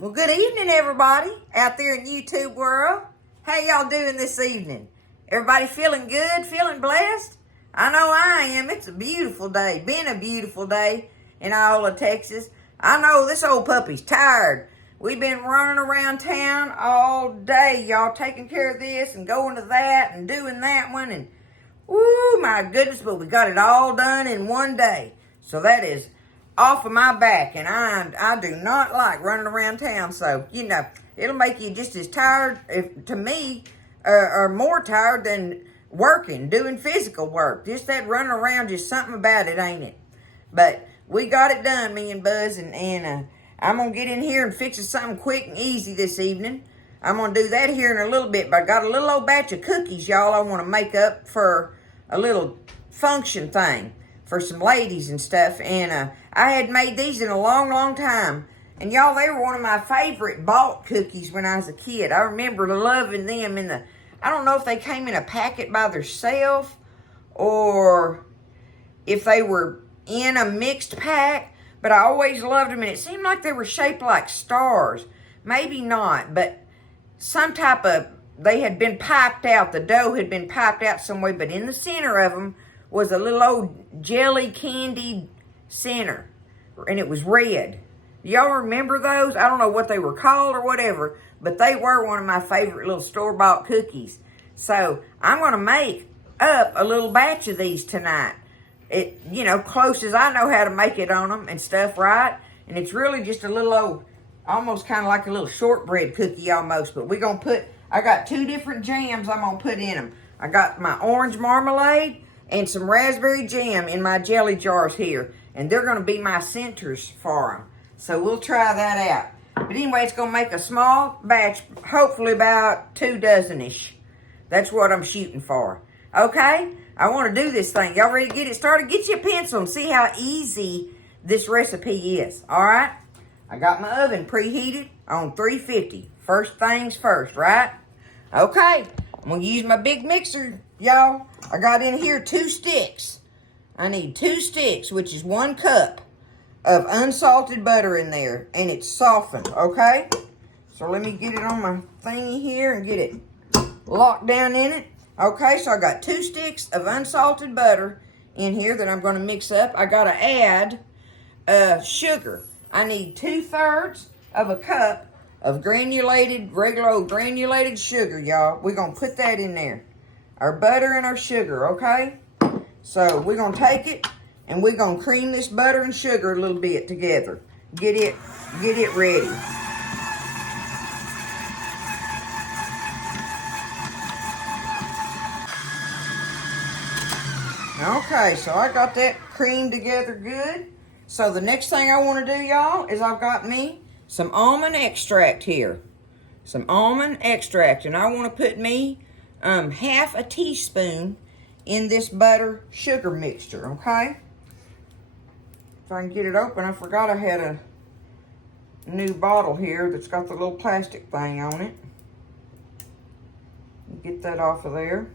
Well, good evening, everybody out there in YouTube world. How y'all doing this evening? Everybody feeling good, feeling blessed? I know I am. It's a beautiful day. Been a beautiful day in Iola, Texas. I know this old puppy's tired. We've been running around town all day, y'all, taking care of this and going to that and doing that one. And, woo, my goodness, but we got it all done in one day. So that is off of my back, and I do not like running around town, so, it'll make you just as tired, to me, or more tired than working, doing physical work. Just that running around, just something about it, ain't it? But we got it done, me and Buzz, and I'm going to get in here and fix something quick and easy this evening. I'm going to do that here in a little bit, but I got a little old batch of cookies, y'all, I want to make up for a little function thing for some ladies and stuff, and I had made these in a long time, and y'all, they were one of my favorite bought cookies when I was a kid. I remember loving them I don't know if they came in a packet by themselves, or if they were in a mixed pack, but I always loved them, and it seemed like they were shaped like stars. Maybe not, but some type of, they had been piped out, the dough had been piped out some way, but in the center of them was a little old jelly candy center, and it was red. Y'all remember those? I don't know what they were called or whatever, but they were one of my favorite little store-bought cookies. So I'm going to make up a little batch of these tonight. It, close as I know how to make it on them and stuff, right? And it's really just a little old, almost kind of like a little shortbread cookie almost, but we're going to put, I got two different jams I'm going to put in them. I got my orange marmalade and some raspberry jam in my jelly jars here. And they're going to be my centers for them. So we'll try that out. But anyway, it's going to make a small batch, hopefully about 2 dozen-ish. That's what I'm shooting for. Okay? I want to do this thing. Y'all ready to get it started? Get you a pencil and see how easy this recipe is. All right? I got my oven preheated on 350. First things first, right? Okay. I'm going to use my big mixer, y'all. I got in here 2 sticks. I need 2 sticks, which is 1 cup of unsalted butter in there, and it's softened, okay? So let me get it on my thingy here and get it locked down in it. Okay, so I got 2 sticks of unsalted butter in here that I'm going to mix up. I got to add sugar. I need 2/3 of a cup of regular old granulated sugar, y'all. We're going to put that in there. Our butter and our sugar, okay? So we're going to take it and we're going to cream this butter and sugar a little bit together. Get it ready. Okay, so I got that creamed together good. So the next thing I want to do, y'all, is I've got me some almond extract here. Some almond extract, and I want to put me half a teaspoon in this butter sugar mixture, okay? If I can get it open, I forgot I had a new bottle here that's got the little plastic thing on it. Get that off of there.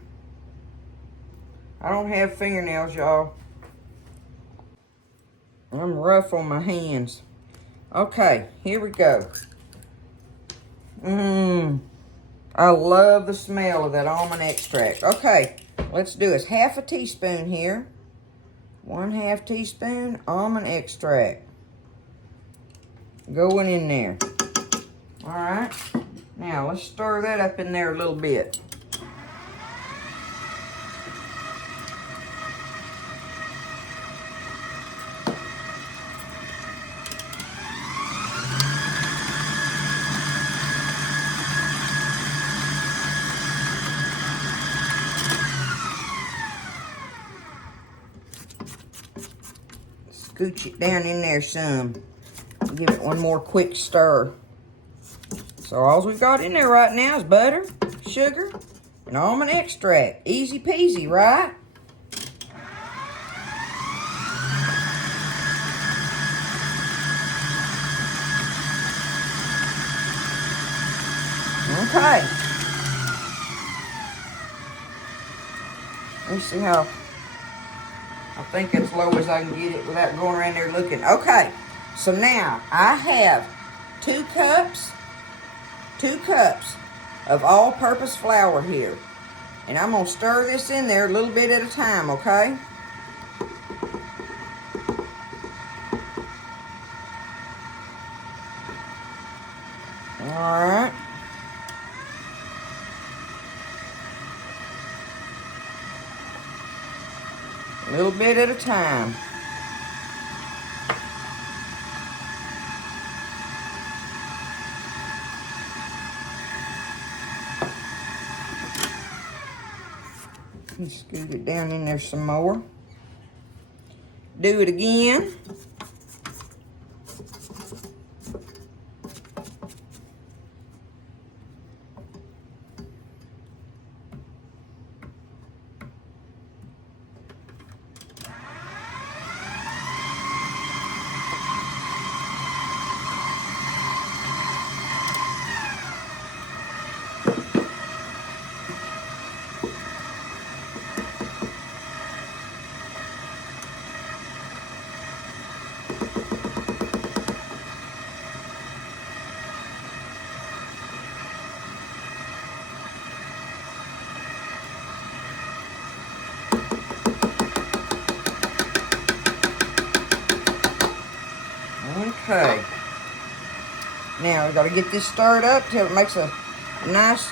I don't have fingernails, y'all. I'm rough on my hands. Okay, here we go. I love the smell of that almond extract. Okay, let's do it. Half a teaspoon here. 1/2 teaspoon almond extract. Going in there. All right. Now, let's stir that up in there a little bit. Scooch it down in there some. Give it one more quick stir. So all we've got in there right now is butter, sugar, and almond extract. Easy peasy, right? Okay. Let me see how, I think as low as I can get it without going around there looking. Okay, so now I have 2 cups of all-purpose flour here. And I'm going to stir this in there a little bit at a time, okay? Alright. A little bit at a time. Scoot it down in there some more. Do it again. Okay. Now we got to get this stirred up till it makes a nice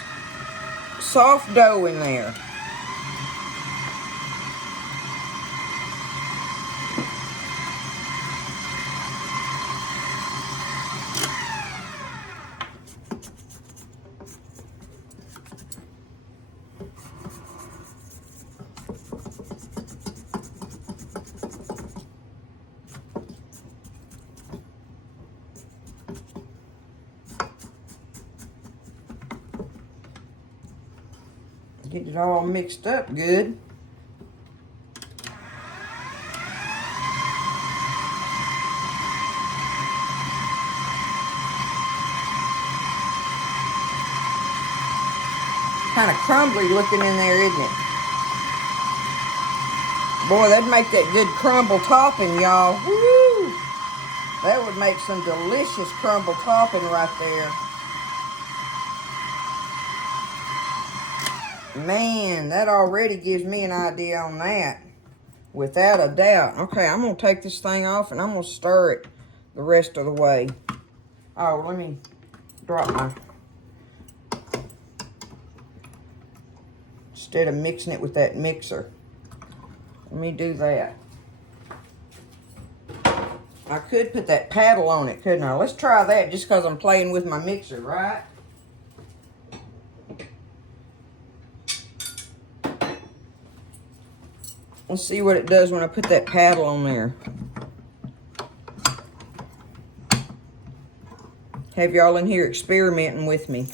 soft dough in there. Get it all mixed up good. Kind of crumbly looking in there, isn't it? Boy, that'd make that good crumble topping, y'all. Woo! That would make some delicious crumble topping right there. Man, that already gives me an idea on that. Without a doubt. Okay, I'm going to take this thing off and I'm going to stir it the rest of the way. Oh, let me drop my... Instead of mixing it with that mixer. Let me do that. I could put that paddle on it, couldn't I? Let's try that just because I'm playing with my mixer, right? Let's see what it does when I put that paddle on there. Have y'all in here experimenting with me.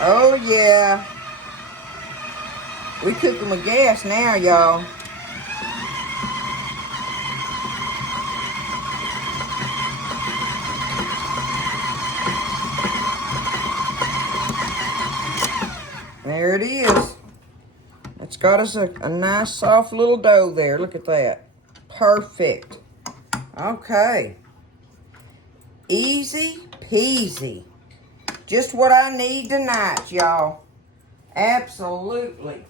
Oh yeah. We cooking with gas now, y'all. There it is. It's got us a nice soft little dough there. Look at that. Perfect. Okay. Easy peasy. Just what I need tonight, y'all. Absolutely.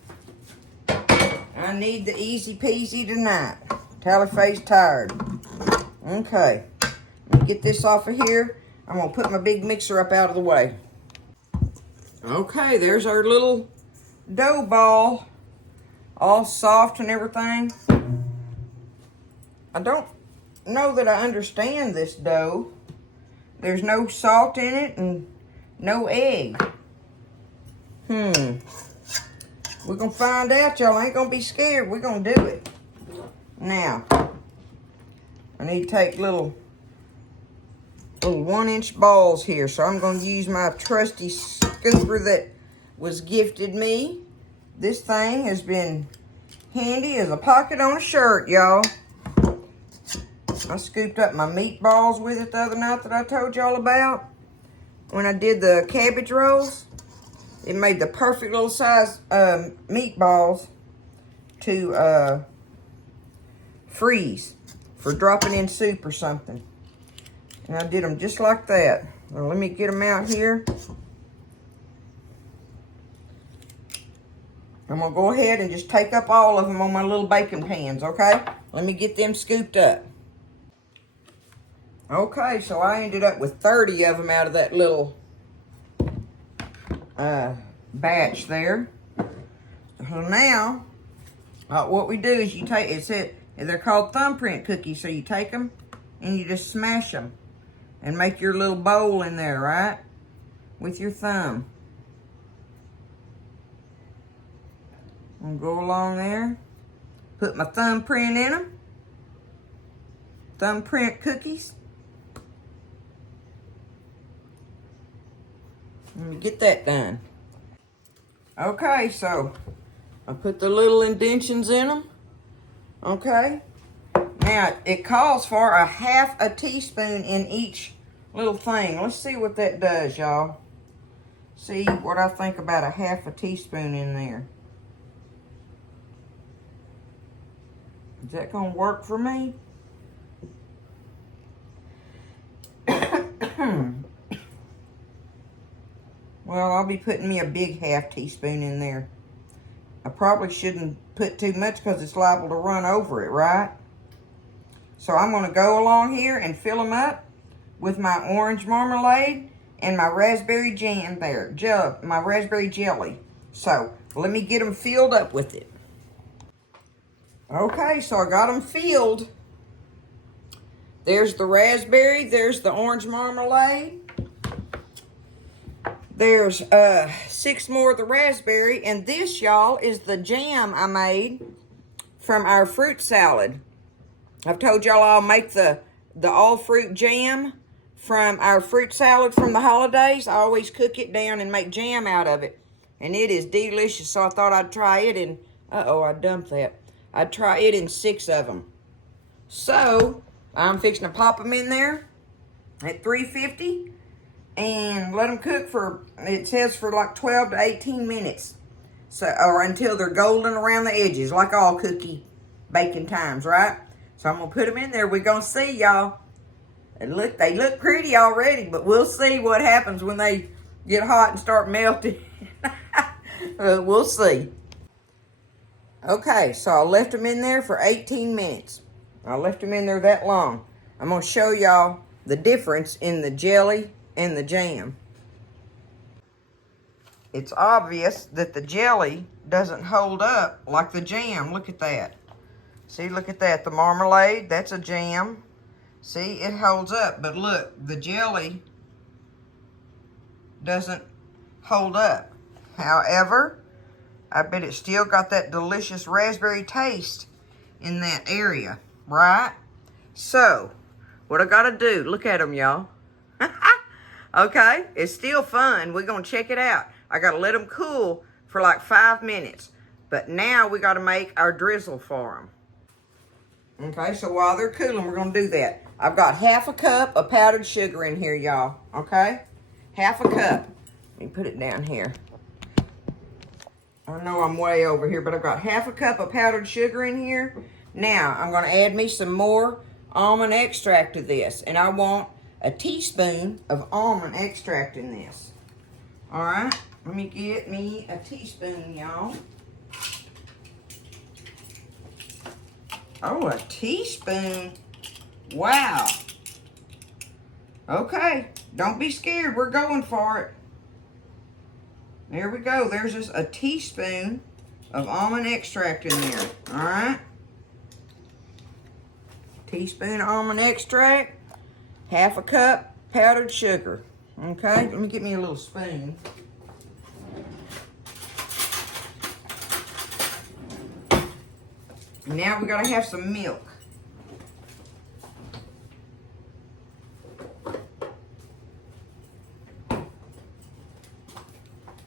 I need the easy peasy tonight. Tallyface tired. Okay. Let me get this off of here. I'm going to put my big mixer up out of the way. Okay, there's our little dough ball. All soft and everything. I don't know that I understand this dough. There's no salt in it and no egg. We're going to find out, y'all. Ain't going to be scared. We're going to do it. Now, I need to take little 1-inch balls here. So I'm going to use my trusty scooper that was gifted me. This thing has been handy as a pocket on a shirt, y'all. I scooped up my meatballs with it the other night that I told y'all about. When I did the cabbage rolls, it made the perfect little size meatballs to freeze for dropping in soup or something. And I did them just like that. Well, let me get them out here. I'm going to go ahead and just take up all of them on my little baking pans, okay? Let me get them scooped up. Okay, so I ended up with 30 of them out of that little batch there. So now, what we do is you take, they're called Thumbprint cookies, so you take them and you just smash them and make your little bowl in there, right? With your thumb. I'm gonna go along there, put my thumbprint in them. Thumbprint cookies. Let me get that done. Okay, so I put the little indentions in them. Okay. Now, it calls for a half a teaspoon in each little thing. Let's see what that does, y'all. See what I think about a half a teaspoon in there. Is that going to work for me? Well, I'll be putting me a big half teaspoon in there. I probably shouldn't put too much because it's liable to run over it, right? So I'm going to go along here and fill them up with my orange marmalade and my raspberry jam there, my raspberry jelly. So let me get them filled up with it. Okay, so I got them filled. There's the raspberry, there's the orange marmalade. There's 6 more of the raspberry, and this, y'all, is the jam I made from our fruit salad. I've told y'all I'll make the all-fruit jam from our fruit salad from the holidays. I always cook it down and make jam out of it, and it is delicious, so I thought I'd try it in, I dumped that. I'd try it in 6 of them. So, I'm fixing to pop them in there at 350. And let them cook for, it says for like 12 to 18 minutes. So, or until they're golden around the edges, like all cookie baking times, right? So I'm going to put them in there. We're going to see, y'all. They look pretty already, but we'll see what happens when they get hot and start melting. We'll see. Okay, so I left them in there for 18 minutes. I left them in there that long. I'm going to show y'all the difference in the jelly and the jam. It's obvious that the jelly doesn't hold up like the jam. Look at that. See, look at that. The marmalade, that's a jam. See, it holds up. But look, the jelly doesn't hold up. However, I bet it still got that delicious raspberry taste in that area, right? So, what I got to do, look at them, y'all. Okay, it's still fun. We're going to check it out. I got to let them cool for like 5 minutes. But now we got to make our drizzle for them. Okay, so while they're cooling, we're going to do that. I've got half a cup of powdered sugar in here, y'all. Okay? Half a cup. Let me put it down here. I know I'm way over here, but I've got half a cup of powdered sugar in here. Now, I'm going to add me some more almond extract to this. And I want a teaspoon of almond extract in this. All right, let me get me a teaspoon, y'all. Oh, a teaspoon. Wow. Okay, don't be scared. We're going for it. There we go. There's just a teaspoon of almond extract in there. All right. Teaspoon of almond extract. Half a cup powdered sugar. Okay, let me get me a little spoon. Now we gotta have some milk.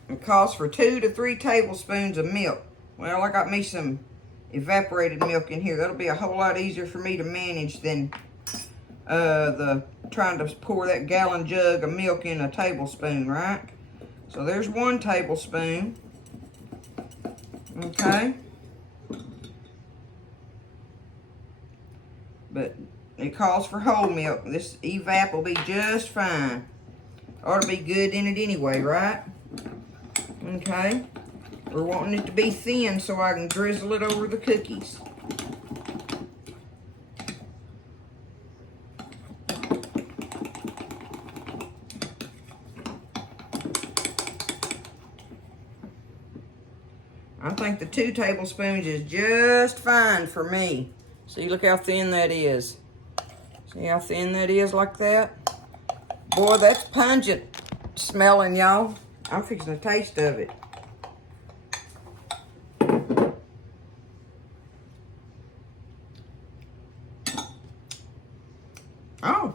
It calls for 2 to 3 tablespoons of milk. Well, I got me some evaporated milk in here. That'll be a whole lot easier for me to manage than trying to pour that gallon jug of milk in a tablespoon, right? So there's 1 tablespoon. Okay. but it calls for whole milk. This evap will be just fine. Ought to be good in it anyway, right? Okay. We're wanting it to be thin so I can drizzle it over the cookies. I think the 2 tablespoons is just fine for me. See, look how thin that is. See how thin that is like that? Boy, that's pungent smelling, y'all. I'm fixing a taste of it. Oh,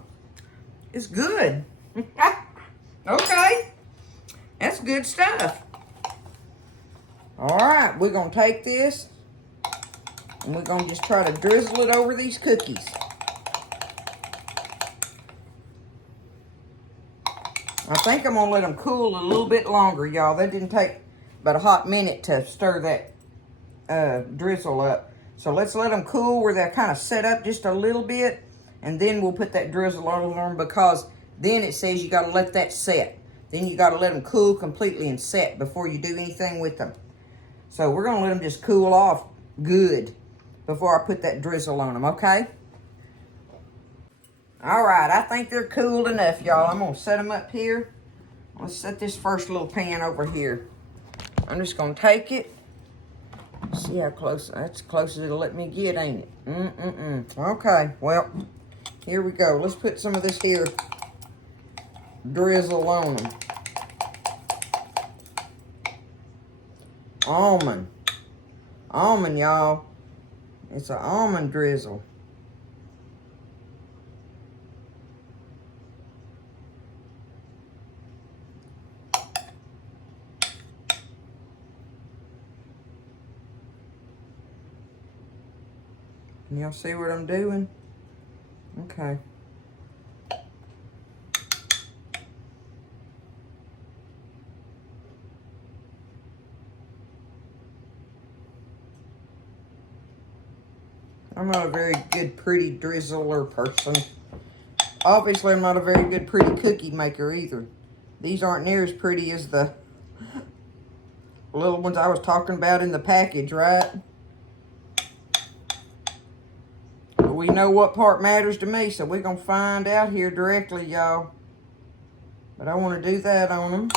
it's good. Okay, that's good stuff. All right, we're gonna take this and we're gonna just try to drizzle it over these cookies. I think I'm gonna let them cool a little bit longer, y'all. That didn't take but a hot minute to stir that drizzle up. So let's let them cool where they're kind of set up just a little bit, and then we'll put that drizzle on them, because then it says you gotta let that set. Then you gotta let them cool completely and set before you do anything with them. So we're gonna let them just cool off good before I put that drizzle on them, okay? All right, I think they're cool enough, y'all. I'm gonna set them up here. Let's set this first little pan over here. I'm just gonna take it. See how close, that's close as it'll let me get, ain't it? Okay, well, here we go. Let's put some of this here drizzle on them. Almond, y'all. It's an almond drizzle. Can y'all see what I'm doing? Okay. I'm not a very good pretty drizzler person. Obviously, I'm not a very good pretty cookie maker either. These aren't near as pretty as the little ones I was talking about in the package, right? But we know what part matters to me, so we're going to find out here directly, y'all. But I want to do that on them.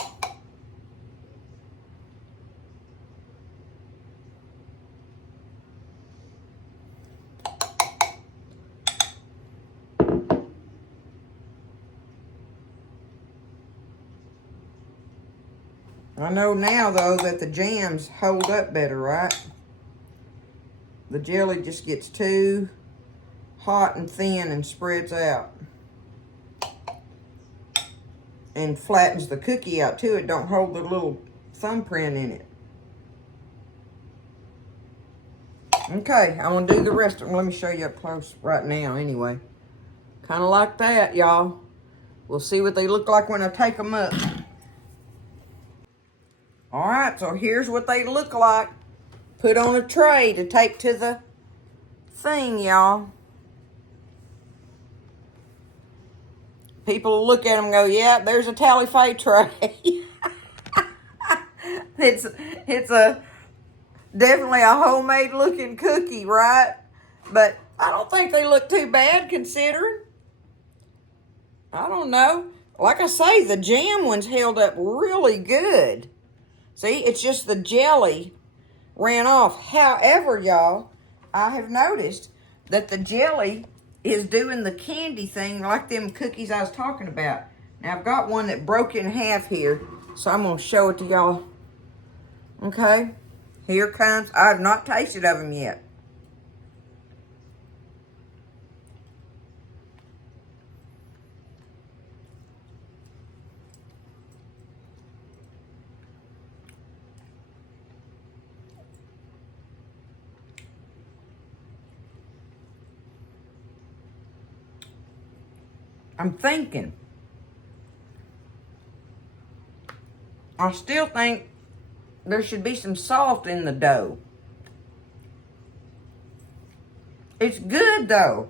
I know now, though, that the jams hold up better, right? The jelly just gets too hot and thin and spreads out. And flattens the cookie out, too. It don't hold the little thumbprint in it. Okay, I'm going to do the rest of them. Let me show you up close right now, anyway. Kind of like that, y'all. We'll see what they look like when I take them up. All right, so here's what they look like. Put on a tray to take to the thing, y'all. People will look at them and go, yeah, there's a Tally-Fay tray. It's a definitely a homemade looking cookie, right? But I don't think they look too bad considering. I don't know. Like I say, the jam ones held up really good. See, it's just the jelly ran off. However, y'all, I have noticed that the jelly is doing the candy thing like them cookies I was talking about. Now, I've got one that broke in half here, so I'm going to show it to y'all. Okay, here comes. I have not tasted of them yet. I'm thinking. I still think there should be some salt in the dough. It's good though.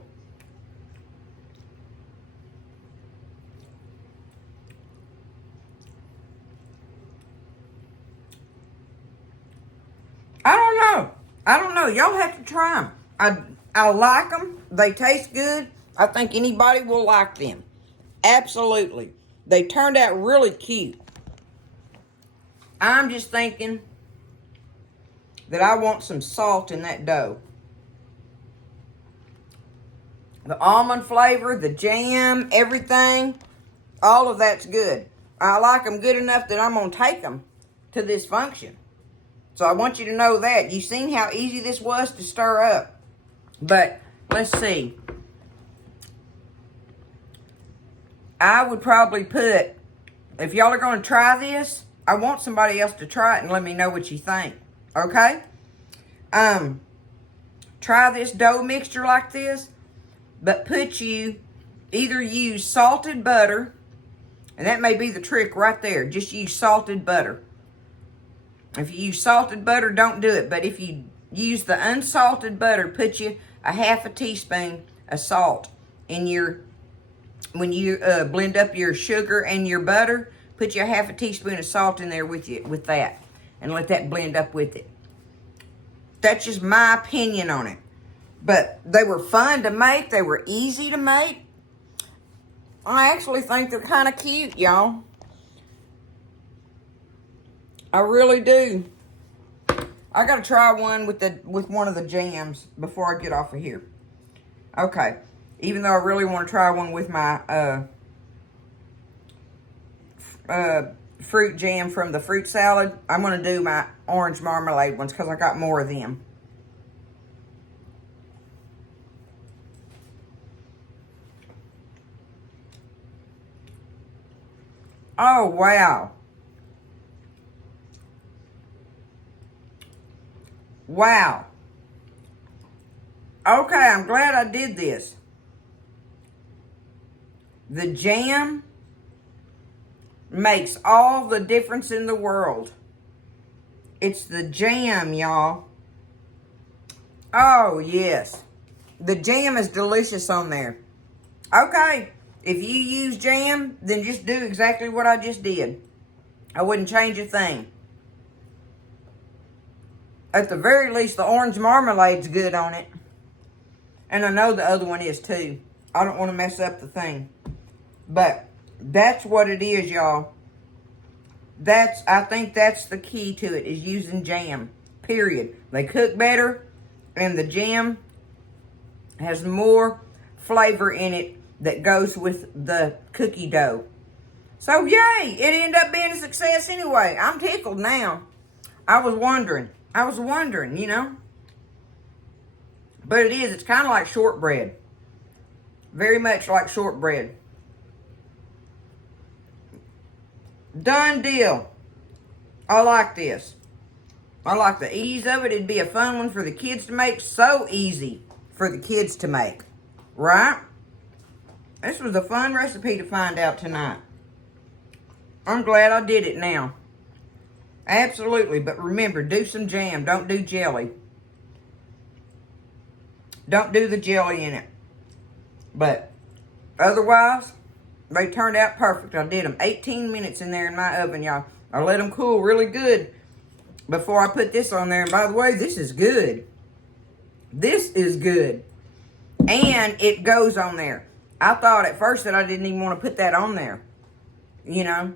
Y'all have to try them. I like them. They taste good. I think anybody will like them. Absolutely. They turned out really cute. I'm just thinking that I want some salt in that dough. The almond flavor, the jam, everything, all of that's good. I like them good enough that I'm going to take them to this function. So I want you to know that. You've seen how easy this was to stir up. But let's see. I would probably put, if y'all are going to try this, I want somebody else to try it and let me know what you think. Okay? Try this dough mixture like this, but either use salted butter, and that may be the trick right there. Just use salted butter. If you use salted butter, don't do it. But if you use the unsalted butter, put you a half a teaspoon of salt in when you blend up your sugar and your butter, put you a half a teaspoon of salt in there with that, and let that blend up with it. That's just my opinion on it. But they were fun to make. They were easy to make. I actually think they're kind of cute, y'all. I really do. I got to try one with one of the jams before I get off of here. Okay. Even though I really want to try one with my fruit jam from the fruit salad, I'm going to do my orange marmalade ones because I got more of them. Oh, wow. Wow. Okay, I'm glad I did this. The jam makes all the difference in the world. It's the jam, y'all. Oh, yes. The jam is delicious on there. Okay, if you use jam, then just do exactly what I just did. I wouldn't change a thing. At the very least, the orange marmalade's good on it. And I know the other one is too. I don't want to mess up the thing. But that's what it is, y'all. I think that's the key to it, is using jam. Period. They cook better, and the jam has more flavor in it that goes with the cookie dough. So, yay! It ended up being a success anyway. I'm tickled now. I was wondering, you know. But it is. It's kind of like shortbread. Very much like shortbread. Done deal. I like this. I like the ease of it. It'd be a fun one for the kids to make. So easy for the kids to make. Right? This was a fun recipe to find out tonight. I'm glad I did it now. Absolutely. But remember, do some jam. Don't do jelly. Don't do the jelly in it. But otherwise, they turned out perfect. I did them 18 minutes in there in my oven, y'all. I let them cool really good before I put this on there. And by the way, this is good. This is good. And it goes on there. I thought at first that I didn't even want to put that on there. You know,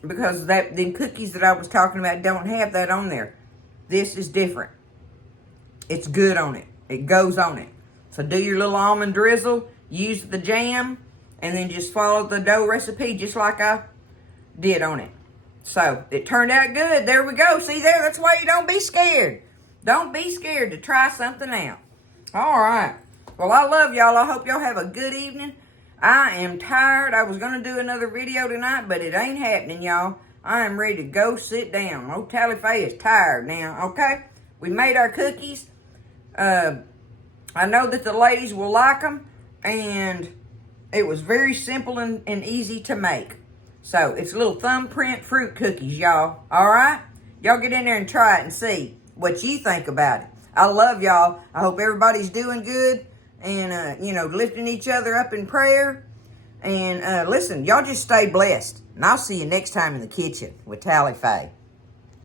because the cookies that I was talking about don't have that on there. This is different. It's good on it. It goes on it. So do your little almond drizzle. Use the jam. And then just follow the dough recipe just like I did on it. So it turned out good. There we go. See there? That's why you don't be scared. Don't be scared to try something out. All right. Well, I love y'all. I hope y'all have a good evening. I am tired. I was going to do another video tonight, but it ain't happening, y'all. I am ready to go sit down. Old Tally Faye is tired now, okay? We made our cookies. I know that the ladies will like them, and it was very simple and easy to make. So, it's little Thumbprint fruit cookies, y'all. All right? Y'all get in there and try it and see what you think about it. I love y'all. I hope everybody's doing good and, lifting each other up in prayer. And, listen, y'all just stay blessed. And I'll see you next time in the kitchen with Tally Faye.